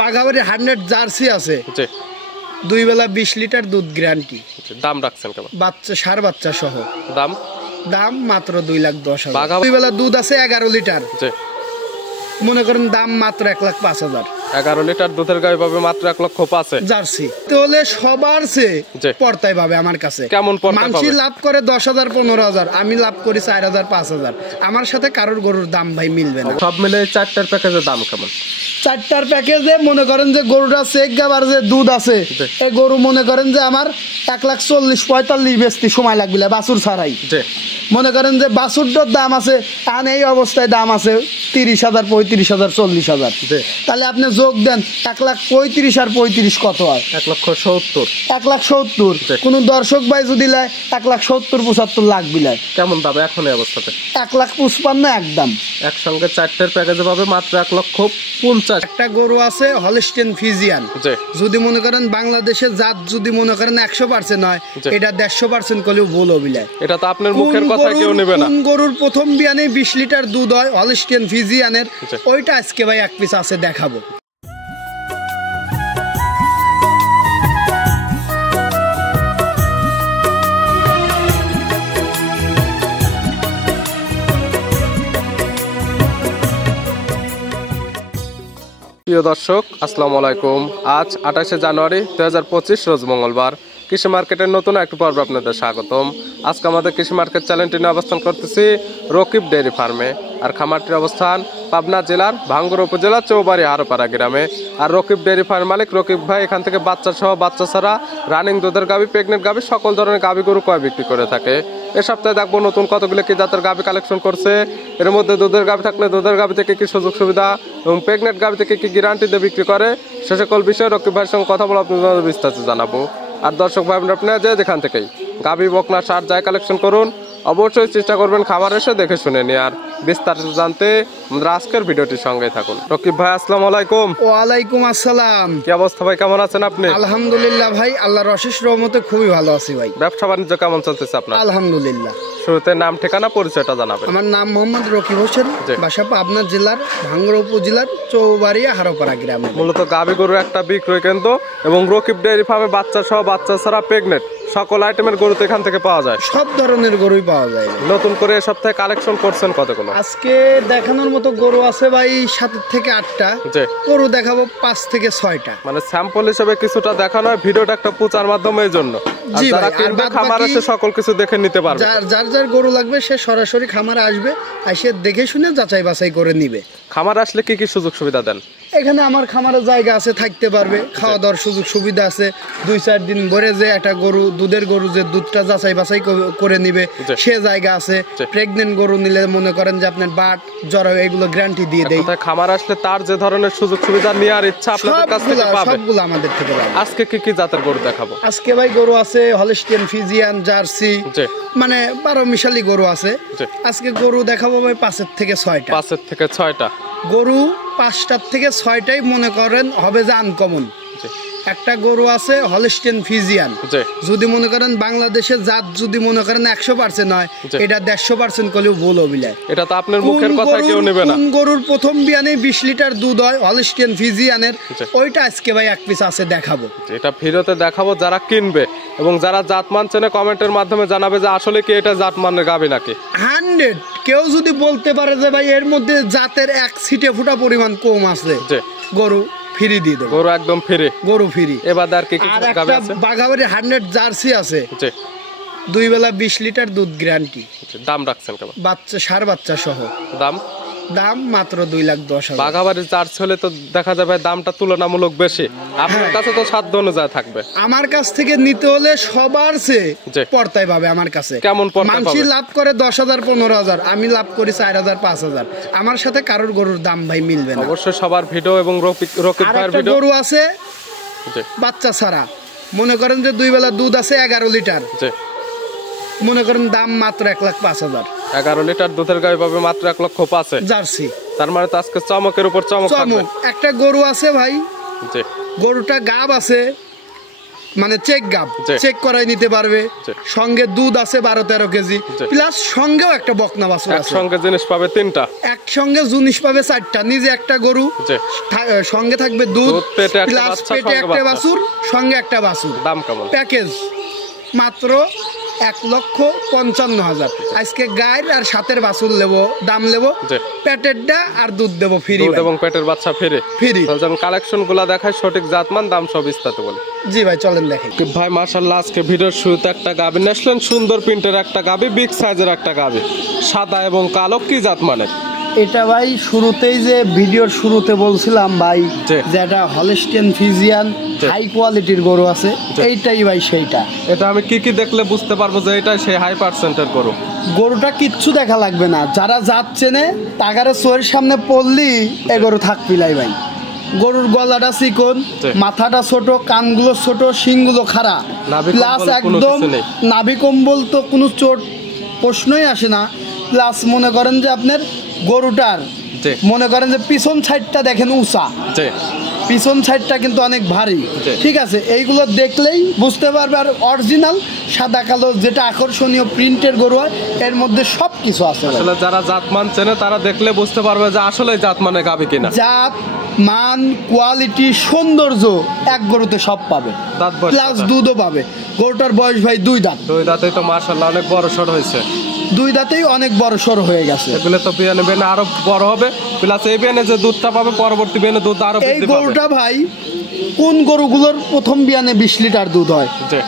বাঘাবাড়ি 100 jersey আছে, জি 2 বেলা 20 litre দুধ guarantee. দাম রাখছেন কেমন? বাচ্চা সার বাচ্চা সহ দাম দাম মাত্র 2,10,000। 2 বেলা দুধ আছে 11 লিটার, জি মনে করেন দাম মাত্র 1,05,000। 11 লিটার দুধের গাভী পাবে মাত্র 1,05,000 জার্সি তাহলে সবার চেয়ে জি। পর্তায় পাবে আমার কাছে। কেমন পর্তায় মানসি পাবে? লাভ করে 10,000 15,000, আমি লাভ করি 4,000 5,000। আমার সাথে কারোর গরুর দাম ভাই মিলবে না। সব মিলে 4টার প্যাকেজের দাম কেমন? 4টার প্যাকেজে মনে করেন যে গরুটা চেক গাবার যে দুধ আছে, জি। এই গরু মনে করেন যে আমার 1,40,45 বেচতে সময় লাগবে বাছুর ছাড়াই। জি মনে করেন যে বাছুরটার দাম আছে আন এই অবস্থায় দাম আছে 30,000 35,000 40,000। জি তাহলে আপনি যোগ দেন 1,35,000 আর 35 কত হয়? 1,70,000। 1,70,000। জি। কোন দর্শক ভাই যদি লাই 1,70,000 75 লাখ বিলায়, কেমন দাম এখন এই অবস্থাতে? 1,55,000 একদম। একসঙ্গে 4টার প্যাকেজে পাবে মাত্র 1,50,000। একটা গরু আছে হলস্টেইন ফ্রিজিয়ান, জি যদি মনে করেন বাংলাদেশের জাত যদি মনে করেন 100% হয়, জি। এটা 150% করলেও ভুল বিলায়। এটা তো আপনার মুখের কথা কেউ নেবে না। কোন গরুর প্রথম বিয়ানে 20 লিটার দুধ হয় হলস্টেইন ফ্রিজিয়ানের, জি। ওইটা আজকে ভাই এক পিস আছে দেখাবো। প্রিয় দর্শক আসসালামু আলাইকুম। আজ 28শে জানুয়ারি 2025 রোজ মঙ্গলবার। কৃষি মার্কেটের নতুন একটি পর্বে আপনাদের স্বাগতম। আজকে আমাদের কৃষি মার্কেট চ্যানেলটি নিয়ে অবস্থান করতেছি রকিব ডেয়ারি ফার্মে। আর খামারটির অবস্থান পাবনা জেলার ভাঙ্গুড়া উপজেলার চৌবাড়ি হারোপাড়া গ্রামে। আর রকিব ডেয়ারি ফার্ম মালিক রকিব ভাই এখান থেকে বাচ্চা সহ বাচ্চা ছাড়া রানিং দুধের গাভী প্রেগনেন্ট গাভী সকল ধরনের গাভী গরু ক্রয় বিক্রি করে থাকে। এ সপ্তাহে দেখবো নতুন কতগুলো কি জাতের গাভী কালেকশন করছে। এর মধ্যে দুধের গাভী থাকলে দুধের গাভী থেকে কি সুযোগ সুবিধা এবং প্রেগনেন্ট গাভী থেকে কি গ্যারান্টি দিয়ে বিক্রি করে, সে সকল বিষয়ে রকিব ভাইয়ের সঙ্গে কথা বলে আপনাদের বিস্তারিত জানাবো। আর দর্শক ভাই আপনারা যেখান থেকেই গাভী বকনা সার যায় কালেকশন করুন, অবশ্যই চেষ্টা করবেন খামার এসে দেখে শুনে নিয়ে। আর বিস্তারিত জানতে আমাদের আজকের ভিডিওটির সঙ্গে থাকুন। রকিব ভাই আসসালামু আলাইকুম। ওয়ালাইকুম আসসালাম। কি অবস্থা ভাই, কেমন আছেন আপনি? আলহামদুলিল্লাহ ভাই, আল্লাহর অশেষ রহমতে খুবই ভালো আছি ভাই। ব্যবসা বাণিজ্য কেমন চলতেছে আপনার? আলহামদুলিল্লাহ। শুরুতে নাম ঠিকানা পরিচয়টা জানাবেন। আমার নাম মোহাম্মদ রকিব হোসেন, জি। বাসা পাবনা জেলার ভাঙ্গুড়া উপজেলার চৌবাড়িয়া হারোপাড়া গ্রামে। মূলত গাভী গরুর একটা বিক্রয় কেন্দ্র এবং রকিব ডেয়ারি ফার্মে বাচ্চা সহ বাচ্চা ছাড়া প্রেগনেন্ট সকল আইটেমের গরু তো এখান থেকে পাওয়া যায়। সব ধরনের গরুই পাওয়া যায়। নতুন করে এ সপ্তাহে কালেকশন করছেন কতগুলো? আজকে দেখানোর মতো গরু আছে ভাই 7 থেকে 8টা। জি গরু দেখাবো 5 থেকে 6টা। মানে স্যাম্পল হিসেবে কিছুটা দেখানো হয়, ভিডিওটা একটা প্রচার মাধ্যমে এই জন্য। আর জি যারা ভাই, আর কিনবে বাদ খামার বাকি এসে সকল কিছু দেখে নিতে পারবে। যার যার গরু লাগবে সে সরাসরি খামারে আসবে, এসে দেখে শুনে যাচাই বাছাই করে নিবে। খামার আসলে কি কি সুযোগ সুবিধা দেন? এখানে আমার খামারের জায়গা আছে, থাকতে পারবে, খাওয়া দাওয়ার সুযোগ সুবিধা আছে। 2-4 দিন ভরে যে একটা গরু দুধের গরু যে দুধটা যাচাই বাছাই করে নিবে জি। সে জায়গা আছে। জি। প্রেগনেন্ট গরু নিলে মনে করেন যে আপনার বাট জ্বর এগুলো গ্যারান্টি দিয়ে দেয়। কোথায় খামার আসলে তার যে ধরনের সুযোগ সুবিধা নেওয়ার ইচ্ছা আপনাদের কাছ থেকে পাবে। সবগুলো আমাদের থেকে পাবে। আজকে কি কি জাতের গরু দেখাবো? আজকে ভাই গরু আছে হলস্টেইন ফ্রিজিয়ান জার্সি, জি মানে 12 মিশালি গরু আছে। জি আজকে গরু দেখাবো ভাই 5 থেকে 6টা। 5 থেকে 6টা গরু 5টা থেকে 6টাই মনে করেন হবে যে আনকমন। জি একটা গরু আছে হলস্টেইন ফ্রিজিয়ান, জি যদি মনে করেন বাংলাদেশের জাত যদি মনে করেন 100% হয়, জি। এটা 150% করলেও ভুল বিলায়। এটা তো আপনার মুখের কথা কেউ নেবে না। কোন গরুর প্রথম বিয়ানে 20 লিটার দুধ হয় হলস্টেইন ফ্রিজিয়ানের, জি। ওইটা আজকে ভাই এক পিস আছে দেখাবো। এটা ভিডিওতে দেখাবো, যারা কিনবে এবং যারা জাত মানছে না কমেন্টের মাধ্যমে জানাবে যে আসলে কি এটা জাত মানের গাভী নাকি। 100 কেউ যদি বলতে পারে যে ভাই এর মধ্যে জাতের 1 ছিটে ফুটা পরিমাণ কম আছে, জি গরু ফ্রি দিয়ে দেবো। গরু একদম ফ্রি। গরু ফ্রি। এবার আর কি কি আর গাভী একটা আছে? বাঘাবাড়ি 100 জার্সি আছে, জি 2 বেলা 20 লিটার দুধ গ্যারান্টি। দাম রাখছেন কেমন? বাচ্চা সার বাচ্চা সহ দাম দাম মাত্র 2,10,000। বাঘাবাড়ির জার্সি হলে তো দেখা যাবে দামটা তুলনামূলক বেশি। আপনার কাছে তো সাধ্য অনুযায়ী থাকবে। আমার কাছ থেকে নিতে হলে সবার চেয়ে জি। পর্তায় পাবে আমার কাছে। কেমন পর্তায় মানসি পাবে? লাভ করে 10,000 15,000, আমি লাভ করি 4,000 5,000। আমার সাথে কারোর গরুর দাম ভাই মিলবে না। অবশ্যই সবার ভিডিও এবং রকিব আর ভাইয়ের একটা ভিডিও। গরু আছে জি বাচ্চা ছাড়া, মনে করেন যে 2 বেলা দুধ আছে 11 লিটার, জি মনে করেন দাম মাত্র 1,05,000। 11 লিটার দুধের গাভী পাবে মাত্র 1,05,000। জার্সি তার মানে তো আজকে চমকের উপর চমক থাকবে। চমক। একটা গরু আছে ভাই, জি গরুটা গাব আছে মানে চেক গাব জি। চেক করাই নিতে পারবে। জি। সঙ্গে দুধ আছে 12-13 কেজি, জি। প্লাস সঙ্গেও একটা বকনা বাছুর আছে। একসঙ্গে জিনিস পাবে 3টা, একসঙ্গে জিনিস পাবে 4টা, নিজে একটা গরু, জি। সঙ্গে থাকবে দুধ, দুধ, পেটে একটা প্লাস বাচ্চা, পেটে সঙ্গে একটা বাচ্চা। বাছুর, সঙ্গে একটা বাছুর। দাম কেমন? প্যাকেজ মাত্র 1,55,000। আজকে গায়ের আর সাথের বাছুর লেবো, দাম লেবো, জি। পেটেরটা আর দুধ দেবো ফ্রি। দুধ এবং পেটের বাচ্চা ফ্রি। ফ্রি। যেমন কালেকশন গুলা দেখায়, সঠিক জাতমান, দাম সব বিস্তারিত বলে। জি ভাই চলেন দেখেন। ভাই মাশাআল্লাহ, আজকে ভিডিওর শুরুতে একটা গাভী নিয়ে আসলেন, সুন্দর প্রিন্টের একটা গাভী, বিগ সাইজের একটা গাভী, সাদা এবং কালো, কি জাত মানের? এটা ভাই শুরুতেই যে ভিডিওর শুরুতে বলছিলাম ভাই, জি। যে এটা হলস্টিয়ান ফিজিয়ান জি। হাই কোয়ালিটির গরু আছে, জি। এইটাই ভাই সেইটা। এটা আমি কি কি দেখলে বুঝতে পারবো যে এটা সেই হাই পার্সেন্টের গরু? গরুটা কিচ্ছু দেখা লাগবে না, যারা যাচ্ছে না তাগারে চোরের সামনে পড়লি এ গরু থাকবিলাই ভাই। গরুর গলাটা চিকন, জি। মাথাটা ছোট, কানগুলো ছোট, শিংগুলো খাড়া, নাভি প্লাস কম্বল কোনো একদম কিছু নেই। নাভি কম্বল তো কোনো চোট প্রশ্নই আসে না। প্লাস মনে করেন যে আপনার গরুটার জি। মনে করেন যে পিছন সাইডটা দেখেন উঁচা, জি। পিছন সাইডটা কিন্তু অনেক ভারী। জি। ঠিক আছে, এইগুলো দেখলেই বুঝতে পারবে। আর অরিজিনাল সাদা কালো যেটা আকর্ষণীয় প্রিন্টের গরু হয়, এর মধ্যে সব কিছু আছে ভাই। আসলে যারা জাতমান চেনে তারা দেখলে বুঝতে পারবে যে আসলে জাতমানের গাভী কিনা। জাত মান কোয়ালিটি সৌন্দর্য এক গরুতে সব পাবে, দাঁত বয়স প্লাস কয়টা? দুধও পাবে। গরুটার বয়স ভাই 2 দাঁত, 2 দাঁতেই তো মাশাআল্লাহ অনেক বড় সড় হয়েছে। 2 দাঁতেই অনেক বড় সড় হয়ে গেছে। এগুলো তো বিয়ানে বিয়ানে আরো বড় হবে, প্লাস এই বিয়ানে যে দুধটা পাবে পরবর্তী বিয়ানে দুধ আরো এই বৃদ্ধি পাবে। গরুটা ভাই কোন গরুগুলোর প্রথম বিয়ানে 20 লিটার দুধ হয়? জি।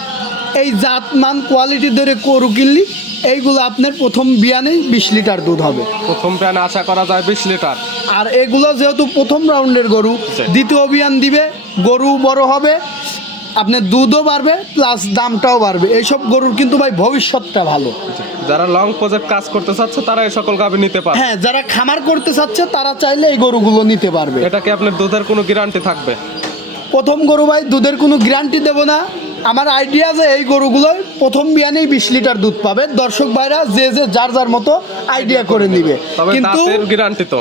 এই জাত মান কোয়ালিটি ধরে গরু কিনলি এইগুলো আপনার প্রথম বিয়ানেই 20 লিটার দুধ হবে। প্রথম বিয়ানে আশা করা যায় 20 লিটার। আর এগুলো যেহেতু প্রথম রাউন্ডের গরু, জি। দ্বিতীয় অভিযান দিবে, গরু বড় হবে, আপনার দুধও বাড়বে, প্লাস দামটাও বাড়বে। এইসব গরুর কিন্তু ভাই ভবিষ্যৎটা ভালো। যারা লং প্রজেক্ট কাজ করতে চাচ্ছে তারা এই সকল গাভী নিতে পারে। হ্যাঁ, যারা খামার করতে চাচ্ছে তারা চাইলে এই গরুগুলো নিতে পারবে। এটা কি আপনার দুধের কোনো গ্যারান্টি থাকবে? প্রথম গরু ভাই দুধের কোনো গ্যারান্টি দেব না। আমার আইডিয়া যে এই গরুগুলো প্রথম বিয়ানেই 20 লিটার দুধ পাবে। দর্শক ভাইরা যে যে যার যার মতো আইডিয়া করে নিবে, তবে কিন্তু দাঁতের গ্যারান্টি তো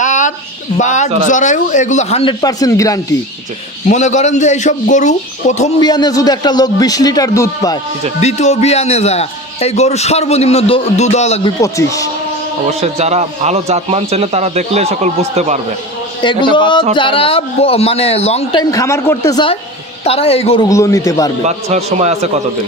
দাঁত বাট জরায়ু। জরায়ু এগুলো 100% গ্যারান্টি। জি। মনে করেন যে এইসব গরু প্রথম বিয়ানে যদি একটা লোক 20 লিটার দুধ পায়, জি। দ্বিতীয় বিয়ানে যায় এই গরু সর্বনিম্ন দুধ হওয়া লাগবে 25। অবশ্যই যারা ভালো জাতমান চেনে তারা দেখলে এই সকল বুঝতে পারবে। এগুলো এটা বাচ্চা হওয়ার যারা time মানে লং টাইম খামার করতে চায় তারা এই গরুগুলো নিতে পারবে। বাচ্চা হওয়ার সময় আছে কতদিন?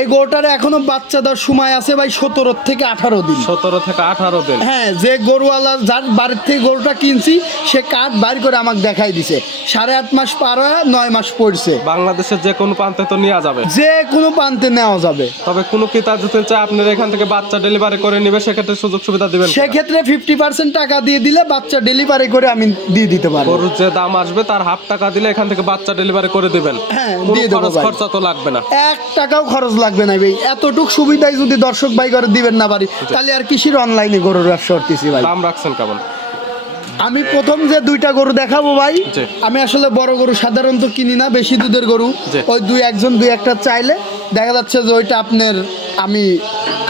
এই গরুটার এখনো বাচ্চা দেওয়ার সময় আছে ভাই 17 থেকে 18 দিন। 17 থেকে 18 দিন। হ্যাঁ, যে গরুওয়ালা যার বাড়ির থেকে গরুটা কিনছি সে কাঠ বাড়ি করে আমাকে দেখাই দিছে, 8.5 মাস পার হয়ে 9 মাস পড়ছে। বাংলাদেশের যে কোনো প্রান্তে তো নেওয়া যাবে, যে কোনো প্রান্তে নেওয়া যাবে। তবে কোনো ক্রেতা যদি চায় আপনার এখান থেকে বাচ্চা ডেলিভারি করে নিবে, সেক্ষেত্রে সুযোগ সুবিধা দিবেন? সেক্ষেত্রে 50% টাকা দিয়ে দিলে বাচ্চা ডেলিভারি করে আমি দিয়ে দিতে পারবো। গরুর যে দাম আসবে তার হাফ টাকা দিলে এখান থেকে বাচ্চা ডেলিভারি করে দিবেন। হ্যাঁ, কোনো দিয়ে দেবো খরচ ভাই। খরচা তো লাগবে না। 1 টাকাও খরচ লাগবে না ভাই। এতটুক সুবিধাই যদি দর্শক ভাই করে দিবেন না পারি, তাহলে আর কিসির অনলাইনে গরুর ব্যবসা করতেছি ভাই। দাম রাখছেন কেমন? আমি প্রথম যে 2টা গরু দেখাবো ভাই, জি। আমি আসলে বড় গরু সাধারণত কিনি না, বেশি দুধের গরু। জি। ওই একজন দুই একটা চাইলে দেখা যাচ্ছে যে ওইটা আপনার আমি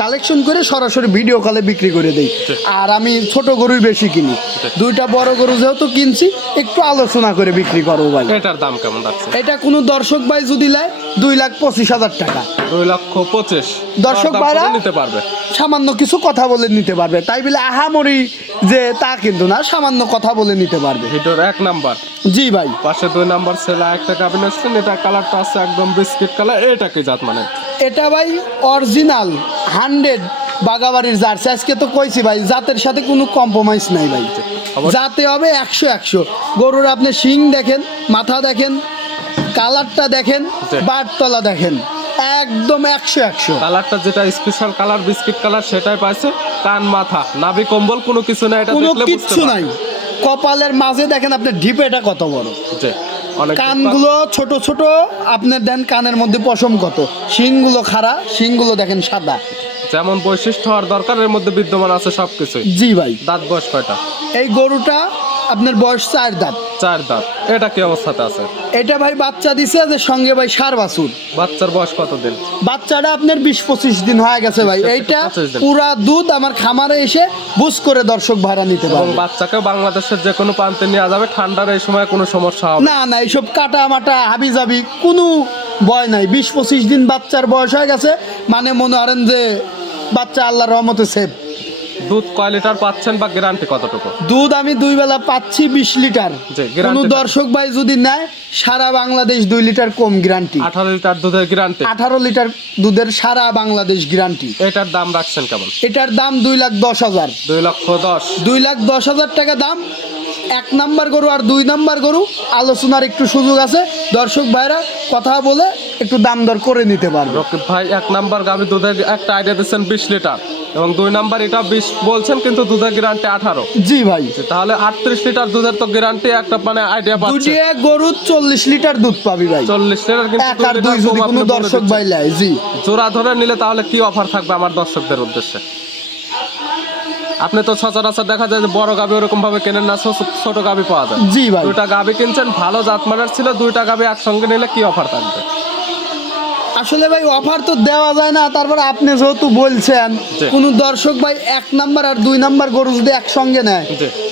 কালেকশন করে সরাসরি ভিডিও কলে বিক্রি করে দেই। জি। আর আমি ছোট গরুই বেশি কিনি। জি। 2টা বড় গরু যেহেতু কিনছি একটু আলোচনা করে বিক্রি করবো ভাই। এটার দাম কেমন রাখছে? এটা কোনো দর্শক ভাই যদি নেয় 2,25,000 টাকা। 2,25,000 দর্শক দরদাম ভাইরা করে নিতে পারবে। সামান্য কিছু কথা বলে নিতে পারবে, তাই বলে আহামরি যে তা কিন্তু না, সামান্য কথা বলে নিতে পারবে। ভিডিওর 1 নাম্বার, জি ভাই। পাশে 2 নাম্বার ছেলে একটা গাভিন আসছেন, এটা কালারটা আছে একদম বিস্কিট কালার। এটা কি জাত মানে? এটা ভাই অরিজিনাল 100 বাগাবাড়ির জার্সি। আজকে তো কইছি ভাই জাতের সাথে কোনো কম্প্রোমাইজ নাই ভাই, জাতে হবে 100-100। গরুর আপনি শিং দেখেন, মাথা দেখেন, কালারটা দেখেন, জি। বাটতলা দেখেন, একদম 100-100। কালারটা যেটা স্পেশাল কালার বিস্কিট কালার সেটাই পাইছে। কান মাথা নাভি কম্বল কোনো কিছু নাই, এটা কোনো দেখলে বুঝতে কিচ্ছু নাই। কপালের মাঝে দেখেন আপনি ঢিপেটা কত বড়, জি। অনেক কানগুলো ছোট ছোট, আপনার দেন কানের মধ্যে পশম কত, শিংগুলো খাড়া, শিংগুলো দেখেন সাদা। যেমন বৈশিষ্ট্য হওয়ার দরকার এর মধ্যে বিদ্যমান আছে সবকিছুই। জি ভাই। দাঁত বয়স কয়টা? এই গরুটা আপনার বয়স 4 দাঁত। 4 দাঁত। এটা কি অবস্থাতে আছে? এটা ভাই বাচ্চা দিছে, যে সঙ্গে ভাই ষাঁড় বাছুর। বাচ্চার বয়স কতদিন? বাচ্চাটা আপনার 20-25 দিন হয়ে গেছে ভাই। 20 এইটা 25 দিন। পুরা দুধ আমার খামারে এসে বুঝ করে দর্শক ভাড়া নিতে এবং পারবে। বাচ্চাকে বাংলাদেশের যে কোনো প্রান্তে নেওয়া যাবে, ঠান্ডার এই সময় কোনো সমস্যা হবে না না, এইসব কাটা মাটা হাবি যাবি কোনো ভয় নাই, 20-25 দিন বাচ্চার বয়স হয়ে গেছে, মানে মনে করেন যে বাচ্চা আল্লাহর রহমতে সেফ। দুধ কয় লিটার পাচ্ছেন বা গ্যারান্টি কতটুকু? দুধ আমি 2 বেলা পাচ্ছি 20 লিটার। জি, guarantee কোনো দর্শক ভাই যদি নেয় সারা বাংলাদেশ 2 লিটার কম গ্যারান্টি। 18 লিটার দুধের গ্যারান্টি। 18 লিটার দুধের সারা বাংলাদেশ গ্যারান্টি। এটার দাম রাখছেন কেমন? এটার দাম 2,10,000। 2,10,000। 2,10,000 টাকা দাম। 1 নাম্বার গরু আর 2 নাম্বার গরু আলোচনার একটু সুযোগ আছে, দর্শক ভাইরা কথা বলে একটু দাম দর করে নিতে পারবে। রকিব ভাই 1 নাম্বার গাভী দুধের একটা আইডিয়া দিচ্ছেন 20 লিটার এবং 2 নাম্বার এটা 20 বলছেন, কিন্তু দুধের গ্যারান্টি 18। জি ভাই, তাহলে 38 লিটার দুধের তো গ্যারান্টি একটা মানে আইডিয়া পাচ্ছেন। দুটিয়ে গরু 40 লিটার দুধ পাবি ভাই। 40 লিটার, কিন্তু 1 আর 2 যদি কোনো দর্শক ভাই লাই, জি জোড়া ধরে নিলে তাহলে কি অফার থাকবে আমার দর্শকদের উদ্দেশ্যে? আপনি তো সচরাচর দেখা যায় যে বড় গাভী ওরকম ভাবে কেনেন না, ছোট গাভী পাওয়া যায়। জি ভাই, 2টা গাভী কিনছেন, ভালো জাতমানের ছিল, 2টা গাভী একসঙ্গে নিলে কি অফার থাকবে? আসলে ভাই অফার তো দেওয়া যায় না। তারপর আপনি যেহেতু বলছেন কোন দর্শক ভাই 1 নাম্বার আর 2 নাম্বার গরু যদি একসঙ্গে নেয়,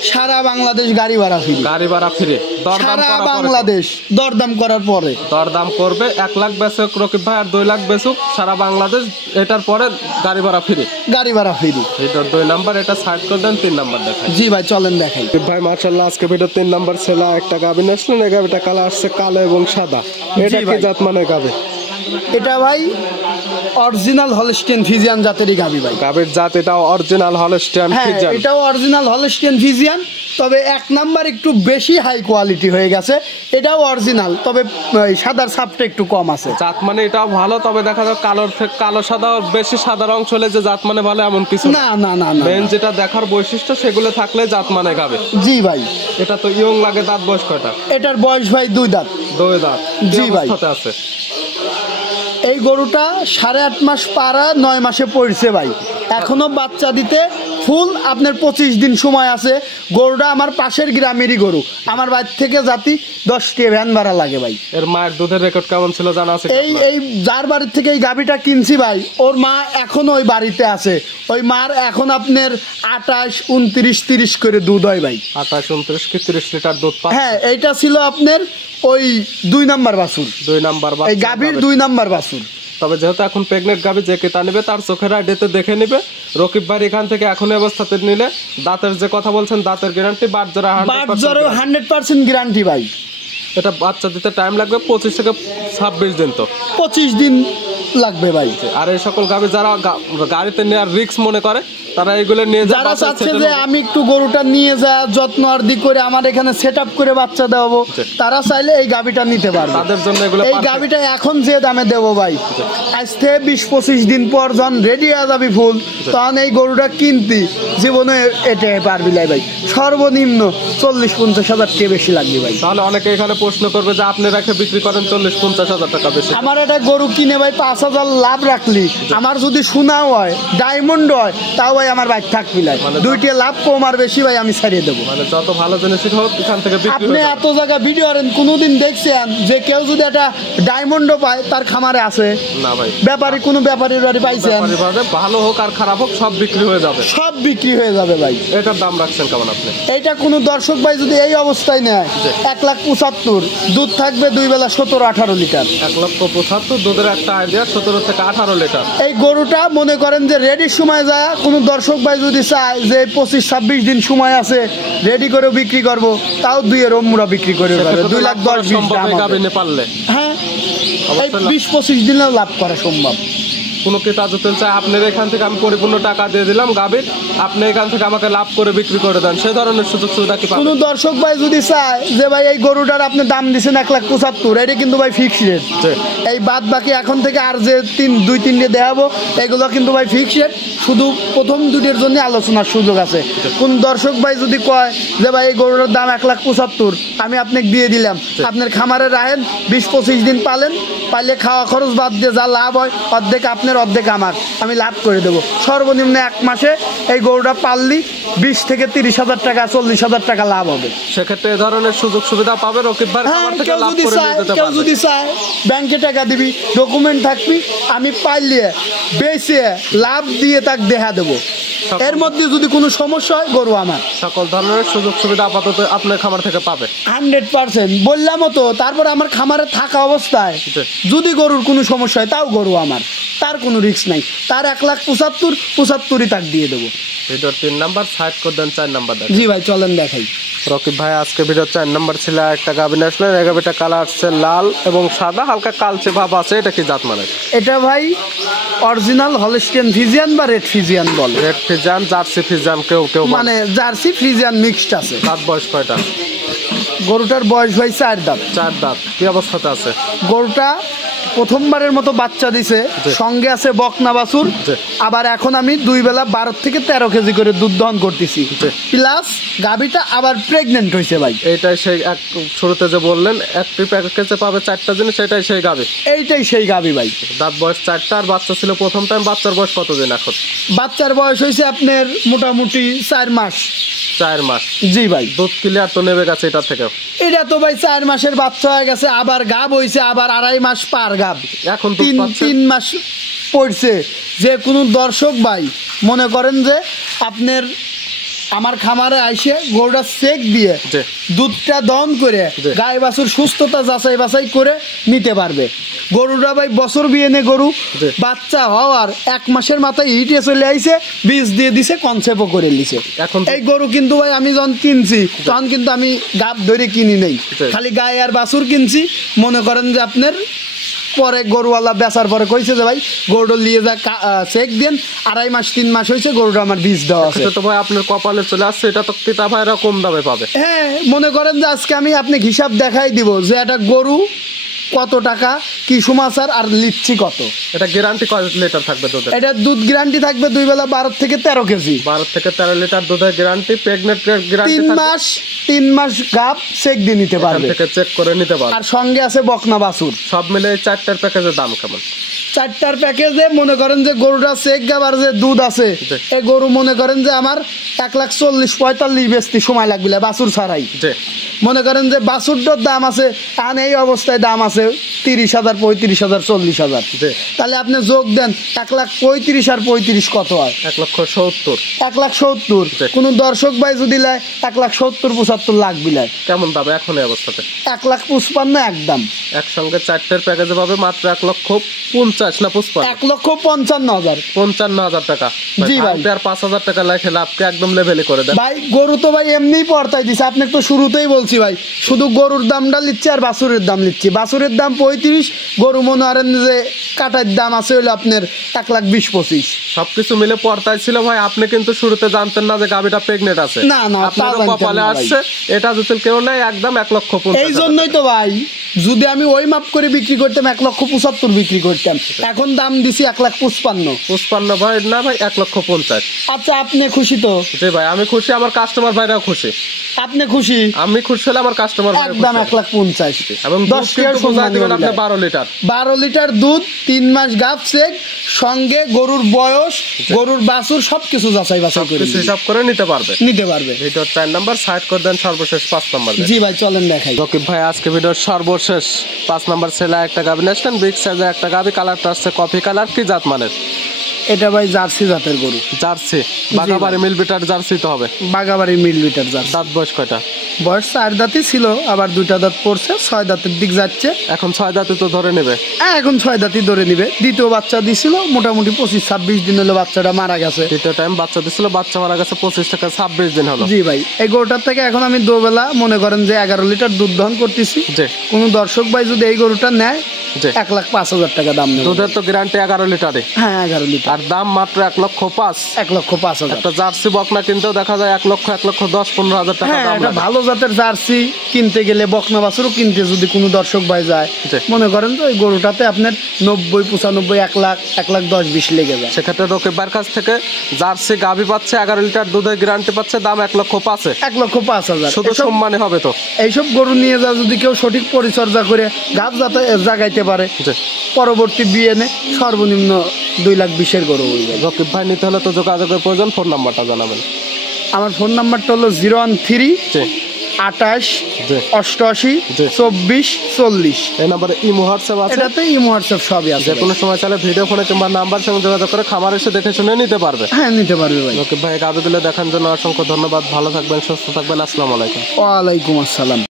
সারা বাংলাদেশ গাড়ি ভাড়া ফ্রি। গাড়ি ভাড়া ফ্রি, সারা বাংলাদেশ দরদাম করার পরে। দরদাম করবে 1 লাখ বেচুক রকিব ভাই আর 2 লাখ বেচুক, সারা বাংলাদেশ এটার পরে গাড়ি ভাড়া ফ্রি। গাড়ি ভাড়া ফ্রি। এটা 2 নাম্বার, এটা সাইড করে দেন। 3 নাম্বার দেখাই। জি ভাই চলেন দেখাই। ভাই মাশাআল্লাহ আজকে ভিডিও 3 নাম্বার ছেলে একটা গাভী আসলেন। এই গাভীটা কালার আসছে কালো এবং সাদা। এটা কি জাত মানে গাভী? এটা ভাই অরিজিনাল হলস্টিয়ান ফ্রিজিয়ান জাতেরই গাভী ভাই। গাভীর জাত এটা অরিজিনাল হলস্টিয়ান ফ্রিজিয়ান। এটাও অরিজিনাল হলস্টিয়ান ফ্রিজিয়ান, তবে 1 নাম্বার একটু বেশি হাই কোয়ালিটি হয়ে গেছে। এটাও অরিজিনাল, তবে সাদার ছাপটা একটু কম আছে। জাত মানে এটাও ভালো, তবে দেখা যায় কালোর থেকে কালো সাদা বেশি সাদার অংশ হলে যে জাত মানে ভালো এমন কিছু না। না না না, মেন যেটা দেখার বৈশিষ্ট্য সেগুলো থাকলে জাত মানে গাভী। জি ভাই। এটা তো ইয়ং লাগে। দাঁত বয়স কয়টা? এটার বয়স ভাই 2 দাঁত। 2 দাঁত। জি ভাই। আছে এই গরুটা 8.5 মাস পারা 9 মাসে পড়ছে ভাই, এখনো বাচ্চা দিতে ফুল আপনার 25 দিন সময় আছে। গরুটা আমার পাশের গ্রামেরই গরু, আমার বাড়ি থেকে জাতি 10টি ভ্যান ভাড়া লাগে ভাই। এর মায়ের দুধের রেকর্ড কেমন ছিল জানা আছে? এই যার বাড়ির থেকে এই গাভীটা কিনছি ভাই, ওর মা এখনো ওই বাড়িতে আছে। ওই মার এখন আপনার 28, 29, 30 করে দুধ হয় ভাই। 28, 29 কি 30 লিটার দুধ পায়। হ্যাঁ, এইটা ছিল আপনার ওই 2 নাম্বার বাছুর। 2 নাম্বার বাছুর, এই গাভীর 2 নাম্বার বাছুর। তবে যেহেতু এখন প্রেগনেন্ট গাভী, যে কেতা নেবে তার চোখের আইডিয়াতে দেখে নেবে। রকিব ভাই এখান থেকে এখন অবস্থাতে নিলে দাঁতের যে কথা বলছেন, দাঁতের গ্যারান্টি, বাট জোড়া 100% গ্যারান্টি ভাই। এটা বাচ্চা দিতে টাইম লাগবে 25 থেকে 26 দিন। তো 25 দিন লাগবে ভাই। আর এই সকল গাভী যারা গাড়িতে নেওয়ার রিস্ক মনে করে, তারা এগুলো নিয়ে যারা চাচ্ছে যে আমি একটু গরুটা নিয়ে যা যত্ন আর দি করে আমার এখানে সেট আপ করে বাচ্চা দেবো, তারা চাইলে এই গাভীটা নিতে পারবে। তাদের জন্য এগুলো। এই গাভীটা এখন যে দামে দেবো ভাই, আজ থেকে 20-25 দিন পর যখন রেডি হয়ে যাবি ফুল, তখন এই গরুটা কিনতি জীবনে এটা পারবি লাই ভাই। সর্বনিম্ন 40-50 হাজার টাকা বেশি লাগবে ভাই। তাহলে অনেকে এখানে প্রশ্ন করবে যে আপনি রেখে বিক্রি করেন 40-50 হাজার টাকা বেশি। আমার একটা গরু কিনে ভাই 5,000 লাভ রাখলি, আমার যদি সোনা হয় ডায়মন্ড হয়, তাও ভাই আমার বাইক থাকবি লাই। 2টি লাভ কম আর বেশি ভাই আমি ছাড়িয়ে দেবো। মানে যত ভালো জিনিস হোক এখান থেকে বিক্রি। আপনি এত জায়গা ভিডিও করেন, কোনোদিন দেখছেন যে কেউ যদি একটা ডায়মন্ডও পায় তার খামারে আছে? না ভাই। ব্যাপারী কোনো ব্যাপারীর বাড়ি পাইছেন? ভালো হোক আর খারাপ হোক সব বিক্রি হয়ে যাবে। সব বিক্রি হয়ে যাবে ভাই। এটার দাম রাখছেন কেমন আপনি? এইটা কোনো দর্শক ভাই যদি এই অবস্থায় নেয় 1,75,000, দুধ থাকবে 2 বেলা 17-18 লিটার। 1,75,000 দুধের একটা আইডিয়া 17 থেকে 18 লিটার। এই গরুটা মনে করেন যে রেডির সময় যায়, কোনো দর্শক ভাই যদি চায় যে 25-26 দিন সময় আছে রেডি করে বিক্রি করব, তাও 2 এর ওমরা বিক্রি করে 2,10,000 পারলে। হ্যাঁ, 20-25 দিনেও লাভ করা সম্ভব। কোনো ক্রেতা যদি চায় আপনার এখান থেকে আমি পরিপূর্ণ টাকা দিয়ে দিলাম গাভীর, আপনি এখান থেকে আমাকে লাভ করে বিক্রি করে দেন, সে ধরনের সুযোগ সুবিধা কি পাবেন? কোনো দর্শক ভাই যদি চায় যে ভাই এই গরুটার আপনি দাম দিচ্ছেন 1,75,000, এটা কিন্তু ভাই ফিক্সড রেট। এই বাদ বাকি এখন থেকে আর যে 2-3টে দেখাবো এগুলো কিন্তু ভাই ফিক্সড রেট, শুধু প্রথম 2টির জন্য আলোচনার সুযোগ আছে। কোন দর্শক ভাই যদি কয় যে ভাই এই গরুটার দাম 1,75,000 আমি আপনাকে দিয়ে দিলাম, আপনার খামারে রাখেন 20-25 দিন পালেন, পাইলে খাওয়া খরচ বাদ দিয়ে যা লাভ হয় অর্ধেক আপনার অর্ধেক আমার, আমি লাভ করে দেবো। সর্বনিম্ন 1 মাসে এই গরুটা পাললি 20 থেকে 30,000 টাকা 40,000 টাকা লাভ হবে। সেক্ষেত্রে এই ধরনের সুযোগ সুবিধা পাবে রকিব ভাই খামার থেকে লাভ করে নিয়ে যেতে কেউ পারবে। যদি চায় ব্যাংকে টাকা দিবি, ডকুমেন্ট থাকবি, আমি পাইলে বেচে লাভ দিয়ে তাকে দেখা দেবো। এর মধ্যে যদি কোনো সমস্যা হয় গরু আমার। সকল ধরনের সুযোগ সুবিধা আপাতত আপনার খামার থেকে পাবে 100% বললাম তো। তারপর আমার খামারে থাকা অবস্থায় জি। যদি গরুর কোনো সমস্যা হয় তাও গরু আমার, তার কোনো রিস্ক নাই। তার 1,75,75ই তাক দিয়ে দেবো। ভিডিওর 3 নাম্বার সাইড করে দেন, 4 নাম্বার দেন। জি ভাই চলেন দেখাই। রকিব ভাই আজকে ভিডিও 4 নাম্বার ছিল একটা গাভিন আসলেন। এই গাভিটা কালার আসছে লাল এবং সাদা, হালকা কালচে ভাব আছে। এটা কি জাত মানে? এটা ভাই অরিজিনাল হলস্টিয়ান ফিজিয়ান বা রেড ফিজিয়ান বলে। রেড ফিজান, জার্সি ফিজান, কেউ কেউ মানে জার্সি ফ্রিজিয়ান মিক্সড আছে। দাঁত বয়স কয়টা? গরুটার বয়স ভাই 4 দাঁত। 4 দাঁত। কি অবস্থাতে আছে? গরুটা প্রথমবারের মতো বাচ্চা দিছে, জি। সঙ্গে আছে বকনা বাছুর। জি। আবার এখন আমি 2 বেলা 12 থেকে 13 কেজি করে দুধ দহন করতেছি। জি। প্লাস গাভীটা আবার প্রেগনেন্ট হয়েছে ভাই। এইটাই সেই এক শুরুতে যে বললেন একটি প্যাকেজে পাবে 4টা জিনিস, সেটাই সেই গাভি। এইটাই সেই গাভী ভাই। দাঁত বয়স 4টা আর বাচ্চা ছিল প্রথম টাইম। বাচ্চার বয়স কতদিন এখন? বাচ্চার বয়স হয়েছে আপনার মোটামুটি 4 মাস। 4 মাস। জি ভাই। দুধ ক্লিয়ার তো নেবে গেছে এটা থেকে। এটা তো ভাই 4 মাসের বাচ্চা হয়ে গেছে, আবার গাব হয়েছে, আবার 2.5 মাস পার গাব। এখন দুধ পাচ্ছে? 3 মাস পড়ছে। যে কোনো দর্শক ভাই মনে করেন যে আপনার আমার খামারে আইসে গরুটা চেক দিয়ে জি। দুধটা দহন করে জি। গাই বাছুর সুস্থতা যাচাই বাছাই করে নিতে পারবে। গরুটা ভাই বছর বিয়েনে গরু, জি। বাচ্চা হওয়ার 1 মাসের মাথায় হিটে চলে আইছে, বীজ দিয়ে দিছে, কনসেপ্টও করে নিছে। এখন এই গরু কিন্তু ভাই আমি যখন কিনছি তখন কিন্তু আমি গাব ধরে কিনি নেই, জি। খালি গায়ে আর বাছুর কিনছি। মনে করেন যে আপনার পরে গরুওয়ালা বেচার পরে কইছে যে ভাই গরুটা নিয়ে যা চেক দেন, 2.5 মাস 3 মাস হয়েছে গরুটা আমার বীজ দেওয়া আছে। সেটা তো ভাই আপনার কপালে চলে আসছে। এটা তো ক্রেতা ভাইরা কম দামে পাবে। হ্যাঁ, মনে করেন যে আজকে আমি আপনি হিসাব দেখাই দিব যে একটা গরু কত টাকা, কি সমাচার, আর লিচ্ছি কত। এটা গ্যারান্টি কয় লিটার থাকবে দুধের? এটা দুধ গ্যারান্টি থাকবে 2 বেলা 12 থেকে 13 কেজি। 12 থেকে 13 লিটার দুধের গ্যারান্টি। প্রেগনেন্ট গ্যারান্টি 3 মাস গাব চেক দিয়ে নিতে পারবে, থেকে চেক করে নিতে পারবে। আর সঙ্গে আছে বকনা বাছুর। সব মিলে এই 4টার প্যাকেজের দাম কেমন? 4টার প্যাকেজে মনে করেন যে গরুটা চেক গাবার যে দুধ আছে, জি। এই গরু মনে করেন যে আমার 1,40,45 বেচতে সময় লাগবে বাছুর ছাড়াই। জি। মনে করেন যে বাছুরটার দাম আছে আন এই অবস্থায় দাম আছে 30,000, 35,000, 40,000। জি। তাহলে আপনি যোগ দেন 1,35,000 আর 35 কত হয়? 1,70,000। 1,70,000। জি। কোনো দর্শক ভাই যদি লাই 1,70,000-75 লাখ বিলায়, কেমন দাম এখন এই অবস্থাতে? 1,55,000 একদম। একসঙ্গে 4টার প্যাকেজে পাবে মাত্র 1,50,000 না 55? 1,55,000। 55,000 টাকা। জি ভাই। আর 5,000 টাকা লেখে লাভকে একদম লেভেলে করে দেন। ভাই গরু তো ভাই এমনিই পর্তাই দিছে, আপনি তো শুরুতেই বলছি ভাই শুধু গরুর দামটা লিচ্ছি আর বাছুরের দাম লিচ্ছি। বাছুরের দাম 35, গরু মনে করেন যে কাটার দাম আছে হলো আপনার 1,20,25। সবকিছু মিলে পর্দায় ছিল ভাই। আপনি কিন্তু শুরুতে জানতেন না যে গাবিটা প্রেগনেন্ট আছে। না, না, তা আপনার জানতাম কপালে না ভাই। আসছে। এটা যদি কেউ নেয় একদম 1,50,000। এই জন্যই তো ভাই যদি আমি ওই মাপ করে বিক্রি করতাম 1,75,000 বিক্রি করতাম। এখন দাম দিছি 1,55,000। 55 ভাই না ভাই, 1,50,000। আচ্ছা, আপনি খুশি তো? জি ভাই, আমি খুশি, আমার কাস্টমার ভাইরাও খুশি। আপনি খুশি? আমি খুশি হলে আমার কাস্টমার ভাই একদম 1,50,000। এবং 10 টাকার বুঝাই দিবেন আপনি 12 লিটার। 12 লিটার দুধ, 3 মাস গাব চেক, সঙ্গে গরুর বয়স, গরুর বাছুর সবকিছু যাচাই বাছাই করে কিছু হিসাব করে নিতে পারবে। নিতে পারবে। ভিডিওর 4 নাম্বার সাইড করে দেন, সর্বশেষ 5 নাম্বার। জি ভাই চলেন দেখাই। রকিব ভাই আজকে ভিডিওর সর্বশেষ 5 নাম্বার ছেলে একটা গাবি আসলেন। বিগ সাইজের একটা গাবি, কালারটা আসছে কফি কালার। কি জাত মানের? এটা ভাই জার্সি জাতের গরু। জার্সি, বাগাবাড়ি মিল বিটার জার্সি তো হবে। বাগাবাড়ি মিল লিটার জার্সি। দাঁত বয়স কয়টা? বয়স 4 দাঁতই ছিল, আবার 2টা দাঁত পড়ছে, 6 দাঁতের দিক যাচ্ছে। এখন 6 দাঁতে তো ধরে নেবে। এখন 6 দাঁতই ধরে নিবে। দ্বিতীয় বাচ্চা দিছিল, মোটামুটি 25-26 দিন হলো বাচ্চাটা মারা গেছে। দ্বিতীয় টাইম বাচ্চা দিছিল, বাচ্চা মারা গেছে 25 থেকে 26 দিন হলো। জি ভাই, এই গরুটার থেকে এখন আমি দুবেলা মনে করেন যে 11 লিটার দুধ দহন করতেছি। জি। কোন দর্শক ভাই যদি এই গরুটা নেয় জি। 1,05,000 টাকা দাম নেবে। দুধের তো গ্যারান্টি 11 লিটারে। হ্যাঁ 11 লিটার। আর দাম মাত্র 1,05,000। 1,05,000। একটা জার্সি বকনা কিনতেও দেখা যায় 1,10,000-1,10,000-15,000 টাকা হ্যাঁ, দাম একটা লাগে। ভালো জাতের জার্সি কিনতে গেলে, বকনা বাছুরও কিনতে যদি কোনো দর্শক ভাই যায়, জি। মনে করেন তো ওই গরুটাতে আপনার 90-95, 1 লাখ, 1,10,20 লেগে যায়। সেক্ষেত্রে রকিবার কাছ থেকে জার্সি গাভি পাচ্ছে, 11 লিটার দুধের গ্যারান্টি পাচ্ছে, দাম 1,05,000। 1,05,000। শুধু সম্মানে হবে তো। এইসব গরু নিয়ে যা যদি কেউ সঠিক পরিচর্যা করে গাব জাগাইতে পারে। জি। পরবর্তী বিএনএ সর্বনিম্ন 2,20,000 গরু হয়ে যাবে। রকিব ভাই নিতে হলে তো যোগাযোগের প্রয়োজন, ফোন নাম্বারটা জানাবেন। আমার ফোন নাম্বারটা হলো 013 জি 28 জি 88 জি। 24 40। এই নাম্বারে ইমো হোয়াটসঅ্যাপ আছে, এটাতে ইমো হোয়াটসঅ্যাপ সবই আছে যে ভাই। কোনো সময় চাইলে ভিডিও ফোনে কিংবা নাম্বার সঙ্গে যোগাযোগ করে খামার এসে দেখে শুনে নিতে পারবে। হ্যাঁ নিতে পারবে ভাই। রকিব ভাই গাভিগুলো দেখার জন্য অসংখ্য ধন্যবাদ। ভালো থাকবেন, সুস্থ থাকবেন। আসসালামু আলাইকুম। ওয়ালাইকুম আসসালাম।